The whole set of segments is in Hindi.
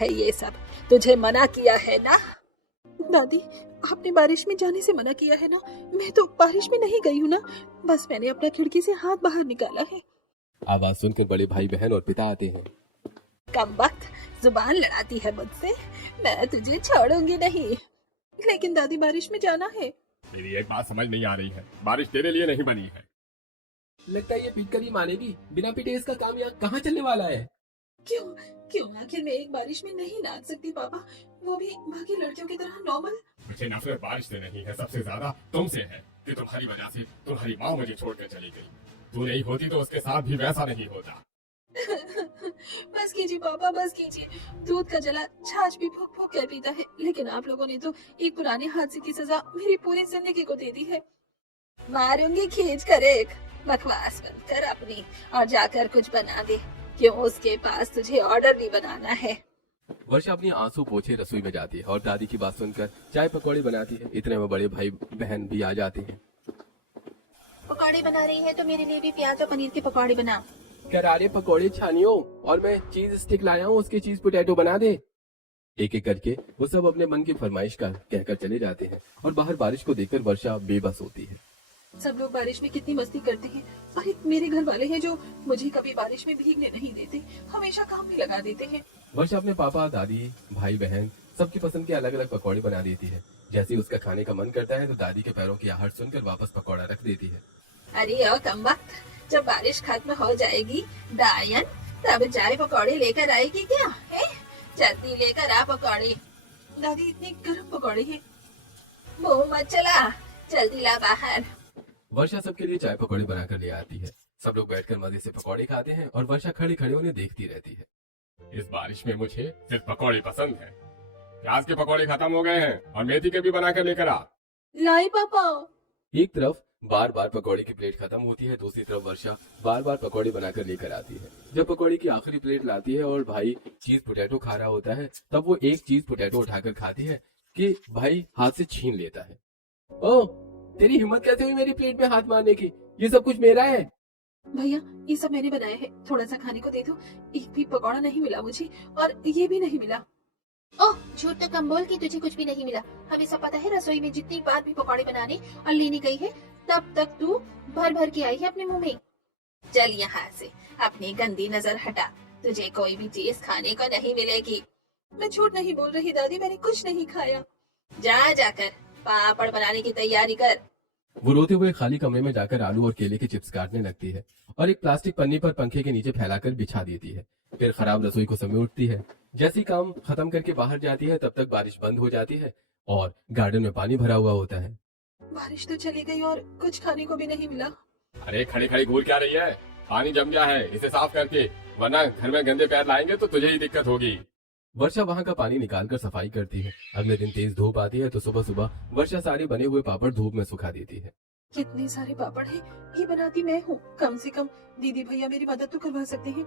है ये सब? तुझे मना किया है ना? दादी, आपने बारिश में जाने से मना किया है ना? मैं तो बारिश में नहीं गई हूँ ना, बस मैंने अपना खिड़की से हाथ बाहर निकाला है। आवाज सुनकर बड़े भाई बहन और पिता आते हैं। कमबख्त, जुबान लड़ाती है मुझसे। मैं तुझे छोड़ूंगी नहीं। लेकिन दादी, बारिश में जाना है। मेरी एक बात समझ नहीं आ रही है, बारिश तेरे लिए नहीं बनी है। लगता है ये पीट कर ही मानेगी। बिना पीटे इसका काम यहाँ कहाँ चलने वाला है। क्यों? क्यों आखिर मैं एक बारिश में नहीं नाच सकती पापा? वो भी बाकी लड़कियों की तरह नॉर्मल। मुझे नफरत बारिश से नहीं है, सबसे ज्यादा तुमसे है कि तुम्हारी वजह से तुम्हारी माँ मुझे छोड़कर चली गई। तू नहीं होती तो उसके साथ भी वैसा नहीं होता। बस कीजिए पापा, बस कीजिए। दूध का जला छाछ भी फूक फूक कर पीता है, लेकिन आप लोगों ने तो एक पुराने हादसे की सजा मेरी पूरी जिंदगी को दे दी है। मारूंगी खींच कर एक। बकवास बंद कर अपनी और जाकर कुछ बना दे। क्यों उसके पास तुझे ऑर्डर भी बनाना है? वर्षा अपनी आंसू पोछे रसोई में जाती है और दादी की बात सुनकर चाय पकौड़े बनाती है। इतने में बड़े भाई बहन भी आ जाते हैं। पकौड़े बना रही है तो मेरे लिए भी प्याज और पनीर के पकौड़े बना। करारे पकौड़े छानियो और मैं चीज स्टिक लाया हूँ, उसके चीज पोटैटो बना दे। एक एक करके वो सब अपने मन की फरमाइश का कहकर चले जाते हैं और बाहर बारिश को देखकर वर्षा बेबस होती है। सब लोग बारिश में कितनी मस्ती करते हैं, और एक मेरे घर वाले हैं जो मुझे कभी बारिश में भीगने नहीं देते, हमेशा काम में लगा देते हैं। वर्षा अपने पापा दादी भाई बहन सबकी पसंद के अलग अलग पकौड़े बना देती है। जैसे ही उसका खाने का मन करता है तो दादी के पैरों की आहट सुनकर वापस पकौड़ा रख देती है। अरे ओ कमबख्त, जब बारिश खत्म हो जाएगी डायन, तब चाय पकौड़े लेकर आएगी क्या है? जल्दी लेकर आ पकौड़े। दादी, इतने गर्म पकौड़े हैं। मुंह मत चला, जल्दी ला बाहर। वर्षा सबके लिए चाय पकौड़े बनाकर ले आती है। सब लोग बैठकर मजे से पकौड़े खाते हैं और वर्षा खड़े खड़े उन्हें देखती रहती है। इस बारिश में मुझे सिर्फ पकौड़े पसंद है। प्याज के पकौड़े खत्म हो गए हैं और मेथी के भी बनाकर लेकर आ। लाई पापा। एक तरफ बार बार पकौड़े की प्लेट खत्म होती है, दूसरी तरफ वर्षा बार बार पकौड़े बनाकर लेकर आती है। जब पकौड़े की आखिरी प्लेट लाती है और भाई चीज पोटैटो खा रहा होता है, तब वो एक चीज पोटैटो उठाकर खाती है कि भाई हाथ से छीन लेता है। ओह, तेरी हिम्मत कैसे हुई मेरी प्लेट में हाथ मारने की? ये सब कुछ मेरा है। भैया, ये सब मैंने बनाया है, थोड़ा सा खाने को दे दो। एक भी पकौड़ा नहीं मिला मुझे, और ये भी नहीं मिला। ओह, झूठ तो कम बोल कि तुझे कुछ भी नहीं मिला। हमें सब पता है, रसोई में जितनी बार भी पकौड़े बनाने और लेने गई है, तब तक तू भर भर के आई है अपने मुंह में। चल यहाँ से, अपनी गंदी नजर हटा। तुझे कोई भी चीज खाने को नहीं मिलेगी। मैं झूठ नहीं बोल रही दादी, मैंने कुछ नहीं खाया। जाकर पापड़ बनाने की तैयारी कर। वो रोते हुए खाली कमरे में जाकर आलू और केले के चिप्स काटने लगती है और एक प्लास्टिक पन्नी पर पंखे के नीचे फैलाकर बिछा देती है। फिर खराब रसोई को समेटती है। जैसी काम खत्म करके बाहर जाती है, तब तक बारिश बंद हो जाती है और गार्डन में पानी भरा हुआ होता है। बारिश तो चली गई और कुछ खाने को भी नहीं मिला। अरे खड़ी खड़ी घूर क्या रही है? पानी जम गया है, इसे साफ करके, वरना घर में गंदे पैर लाएंगे तो तुझे ही दिक्कत होगी। वर्षा वहाँ का पानी निकालकर सफाई करती है। अगले दिन तेज धूप आती है तो सुबह सुबह वर्षा सारे बने हुए पापड़ धूप में सुखा देती है। कितने सारे पापड़ हैं, ये बनाती मैं हूँ। कम से कम दीदी भैया मेरी मदद तो करवा सकते हैं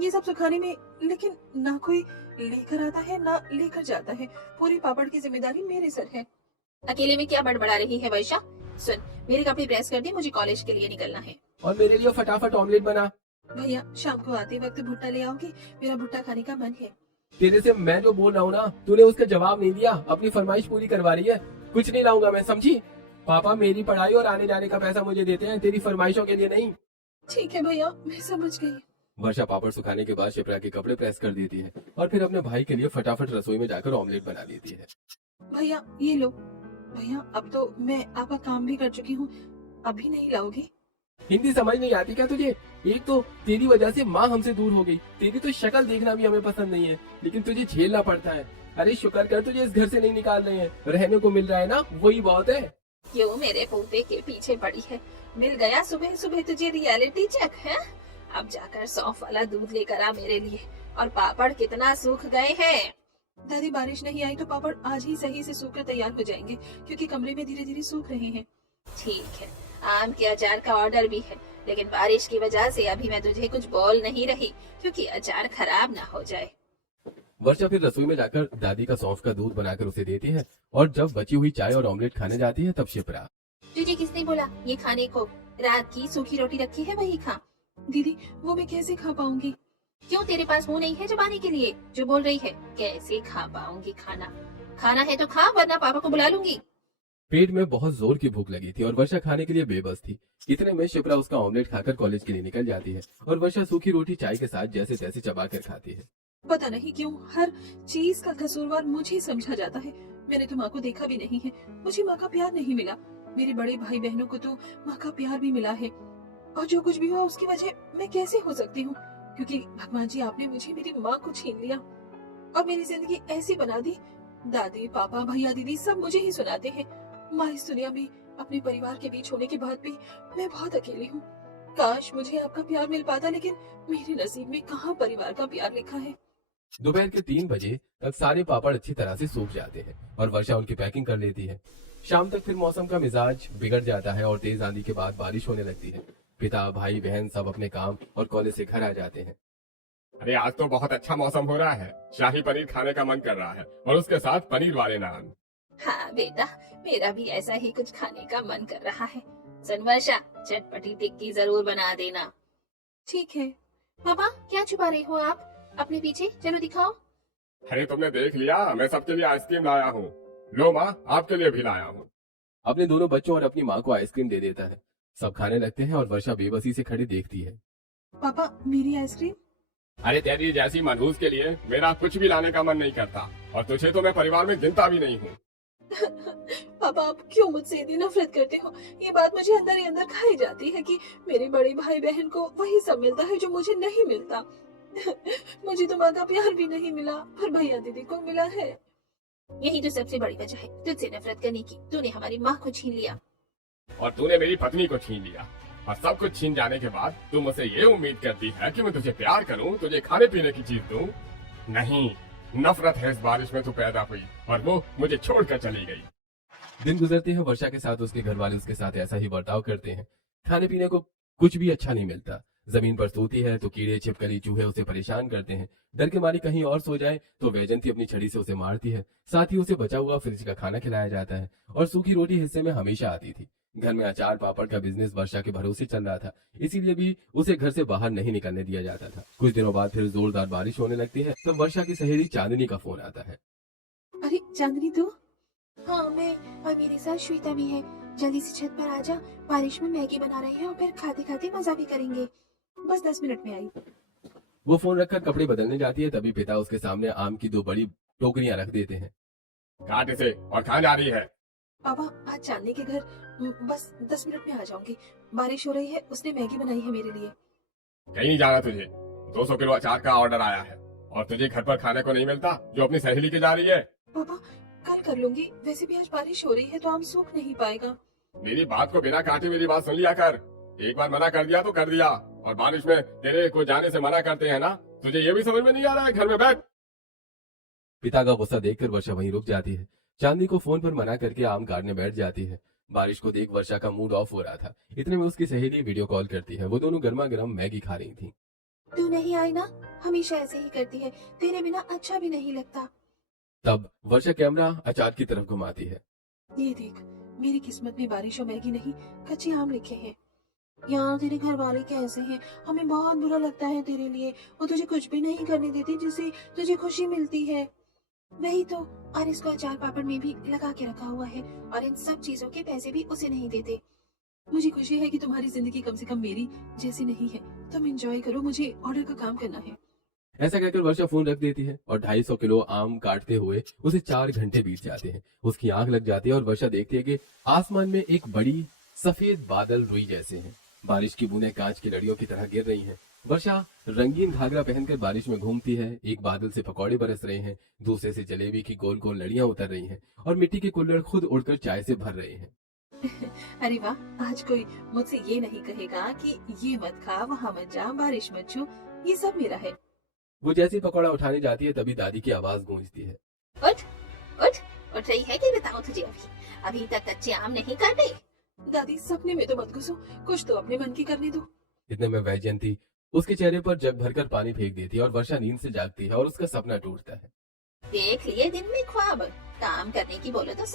ये सब सुखाने में, लेकिन ना कोई लेकर आता है ना लेकर जाता है। पूरी पापड़ की जिम्मेदारी मेरे सर है। अकेले में क्या बड़बड़ा रही है वर्षा? सुन, मेरे कपड़े प्रेस कर दे, मुझे कॉलेज के लिए निकलना है। और मेरे लिए फटाफट ऑमलेट बना। भैया, शाम को आते वक्त भुट्टा ले आओगे? मेरा भुट्टा खाने का मन है। तेरे से मैं जो बोल रहा हूँ ना, तूने उसका जवाब नहीं दिया। अपनी फरमाइश पूरी करवा रही है। कुछ नहीं लाऊंगा मैं, समझी? पापा मेरी पढ़ाई और आने जाने का पैसा मुझे देते हैं, तेरी फरमाइशों के लिए नहीं। ठीक है भैया, मैं समझ गई। वर्षा पापड़ सुखाने के बाद शिप्रा के कपड़े प्रेस कर देती है और फिर अपने भाई के लिए फटाफट रसोई में जाकर ऑमलेट बना देती है। भैया ये लो। भैया, अब तो मैं आपका काम भी कर चुकी हूँ, अभी नहीं लाओगी? हिंदी समझ नहीं आती क्या तुझे? एक तो तेरी वजह से माँ हमसे दूर हो गई, तेरी तो शक्ल देखना भी हमें पसंद नहीं है, लेकिन तुझे झेलना पड़ता है। अरे शुक्र कर तुझे इस घर से नहीं निकाल रहे हैं, रहने को मिल रहा है ना, वही बहुत है। क्यों मेरे पोते के पीछे पड़ी है? मिल गया सुबह सुबह तुझे रियलिटी चेक है? अब जाकर सौंफ वाला दूध लेकर आ मेरे लिए। और पापड़ कितना सूख गए हैं? दादी, बारिश नहीं आई तो पापड़ आज ही सही से सूख कर तैयार हो जाएंगे, क्योंकि कमरे में धीरे धीरे सूख रहे हैं। ठीक है, आम के अचार का ऑर्डर भी है, लेकिन बारिश की वजह से अभी मैं तुझे कुछ बोल नहीं रही, क्योंकि अचार खराब ना हो जाए। वर्षा फिर रसोई में जाकर दादी का सौंफ का दूध बनाकर उसे देती है और जब बची हुई चाय और ऑमलेट खाने जाती है, तब शिप्रा। तुझे किसने बोला ये खाने को? रात की सूखी रोटी रखी है, वही खा। दीदी, वो मैं कैसे खा पाऊंगी? क्यों तेरे पास मुंह नहीं है चबाने के लिए? जो बोल रही है कैसे खा पाऊंगी खाना? खाना है तो खा, वरना पापा को बुला लूंगी। पेट में बहुत जोर की भूख लगी थी और वर्षा खाने के लिए बेबस थी। इतने में शिप्रा उसका ऑमलेट खाकर कॉलेज के लिए निकल जाती है और वर्षा सूखी रोटी चाय के साथ जैसे तैसे चबा कर खाती है। पता नहीं क्यों हर चीज का कसूरवार मुझे ही समझा जाता है। मैंने तो माँ को देखा भी नहीं है, मुझे माँ का प्यार नहीं मिला। मेरे बड़े भाई बहनों को तो माँ का प्यार भी मिला है, और जो कुछ भी हुआ उसकी वजह मैं कैसे हो सकती हूँ? क्योंकि भगवान जी, आपने मुझे मेरी माँ को छीन लिया और मेरी जिंदगी ऐसी बना दी। दादी, पापा, भैया, दीदी सब मुझे ही सुनाते हैं। माँ इस दुनिया में अपने परिवार के बीच होने के बाद भी मैं बहुत अकेली हूँ। काश मुझे आपका प्यार मिल पाता, लेकिन मेरे नसीब में कहाँ परिवार का प्यार लिखा है। दोपहर के 3 बजे तक सारे पापड़ अच्छी तरह से सूख जाते हैं और वर्षा उनकी पैकिंग कर लेती है। शाम तक फिर मौसम का मिजाज बिगड़ जाता है और तेज आंधी के बाद बारिश होने लगती है। पिता, भाई, बहन सब अपने काम और कॉलेज से घर आ जाते हैं। अरे आज तो बहुत अच्छा मौसम हो रहा है, शाही पनीर खाने का मन कर रहा है और उसके साथ पनीर वाले नान। हाँ बेटा, मेरा भी ऐसा ही कुछ खाने का मन कर रहा है। सुन वर्षा, चटपटी टिक्की जरूर बना देना। ठीक है। पापा, क्या छुपा रहे हो आप? अपने पीछे चलो दिखाओ। अरे तुमने देख लिया, मैं सबके लिए आइसक्रीम लाया हूँ। लो माँ, आपके लिए भी लाया हूँ। अपने दोनों बच्चों और अपनी माँ को आइसक्रीम दे देता है। सब खाने लगते हैं और वर्षा बेबसी से खड़ी देखती है। पापा, मेरी आइसक्रीम? अरे तेरी जैसी मनहूस के लिए मेरा कुछ भी लाने का मन नहीं करता, और तुझे तो मैं परिवार में गिनता भी नहीं हूँ। पापा, आप क्यों मुझसे इतनी नफरत करते हो? ये बात मुझे अंदर ही अंदर खाई जाती है कि मेरे बड़े भाई बहन को वही सब मिलता है जो मुझे नहीं मिलता। मुझे तो माँ का प्यार भी नहीं मिला, पर भैया दीदी को मिला है। यही तो सबसे बड़ी वजह है तुझसे नफरत करने की। तूने हमारी माँ को छीन लिया और तूने मेरी पत्नी को छीन लिया, और सब कुछ छीन जाने के बाद तू मुझसे ये उम्मीद करती है कि मैं तुझे प्यार करूं, तुझे खाने पीने की चीज दूं। नहीं, नफरत है इस बारिश में तू पैदा हुई और वो मुझे छोड़कर चली गई। दिन गुजरते हैं, वर्षा के साथ उसके घर वाले उसके साथ ऐसा ही बर्ताव करते हैं। खाने पीने को कुछ भी अच्छा नहीं मिलता। जमीन पर सोती है तो कीड़े, छिपकली, चूहे उसे परेशान करते हैं। डर के मारे कहीं और सो जाए तो वैजंती अपनी छड़ी से उसे मारती है। साथ ही उसे बचा हुआ फ्रिज का खाना खिलाया जाता है और सूखी रोटी हिस्से में हमेशा आती थी। घर में अचार पापड़ का बिजनेस वर्षा के भरोसे चल रहा था, इसीलिए भी उसे घर से बाहर नहीं निकलने दिया जाता था। कुछ दिनों बाद फिर जोरदार बारिश होने लगती है, तब वर्षा की सहेली चांदनी का फोन आता है। अरे चांदनी, तू? हाँ मैं, और मेरे साथ श्वेता भी है। जल्दी से छत पर आ जा, बारिश में मैगी बना रहे हैं और फिर खाते खाते मजा भी करेंगे। बस 10 मिनट में आई। वो फोन रखकर कपड़े बदलने जाती है, तभी पिता उसके सामने आम की 2 बड़ी टोकरियां रख देते हैं। काट इसे, और कहाँ जा रही है? पापा, आज चांदनी के घर बस 10 मिनट में आ जाऊंगी। बारिश हो रही है, उसने मैगी बनाई है मेरे लिए। कहीं नहीं जाना तुझे। 200 किलो अचार का ऑर्डर आया है और तुझे घर पर खाने को नहीं मिलता जो अपनी सहेली के जा रही है। पापा, कल कर लूंगी। वैसे भी आज बारिश हो रही है तो आम सूख नहीं पाएगा। मेरी बात को बिना काटे मेरी बात सुन लिया कर। एक बार मना कर दिया तो कर दिया, और बारिश में तेरे को जाने से मना करते हैं ना, तुझे ये भी समझ में नहीं आ रहा है? घर में बैठ। पिता का गुस्सा देखकर वर्षा वहीं रुक जाती है। चांदनी को फोन पर मना करके आम काटने बैठ जाती है। बारिश को देख वर्षा का मूड ऑफ हो रहा था। इतने में उसकी सहेली वीडियो कॉल करती है। वो दोनों गर्मा गर्म मैगी खा रही थी। तू नहीं आई ना, हमेशा ऐसे ही करती है। तेरे बिना अच्छा भी नहीं लगता। तब वर्षा कैमरा अचार की तरफ घुमाती है। ये देख, मेरी किस्मत में बारिश और मैगी नहीं, कच्चे आम लिखे हैं। यार, तेरे घर वाले कैसे हैं? हमें बहुत बुरा लगता है तेरे लिए। वो तुझे कुछ भी नहीं करने देती जिससे तुझे खुशी मिलती है। वही तो, और इसको अचार पापड़ में भी लगा के रखा हुआ है, और इन सब चीजों के पैसे भी उसे नहीं देते। मुझे खुशी है कि तुम्हारी जिंदगी कम से कम मेरी जैसी नहीं है। तुम एंजॉय करो, मुझे ऑर्डर का काम करना है। ऐसा कहकर वर्षा फोन रख देती है और 250 किलो आम काटते हुए उसे 4 घंटे बीत जाते हैं। उसकी आंख लग जाती है और वर्षा देखती है कि आसमान में एक बड़ी सफेद बादल रुई जैसे हैं। बारिश की बूंदें कांच की लड़ियों की तरह गिर रही हैं। वर्षा रंगीन घाघरा पहनकर बारिश में घूमती है। एक बादल से पकौड़े बरस रहे हैं, दूसरे से जलेबी की गोल गोल लड़ियां उतर रही हैं और मिट्टी के कुल्हड़ खुद उड़कर चाय से भर रहे हैं। अरे वाह, आज कोई मुझसे ये नहीं कहेगा कि ये मत खा, वहाँ मत जा, बारिश मत छू। ये सब मेरा है। वो जैसी पकौड़ा उठाने जाती है तभी दादी की आवाज गूंजती है। उठ उठ उठ रही है कि बताऊं तुझे? अभी तक कच्चे आम नहीं काटे। दादी, सपने में तो मत घुसो, कुछ तो अपने मन की करने दो। इतने में वैजयंती उसके चेहरे पर जग भरकर पानी फेंक देती है और वर्षा नींद से जागती है और उसका सपना टूटता है। देख लिए दिन में ख्वाब, काम करने की बोलो तो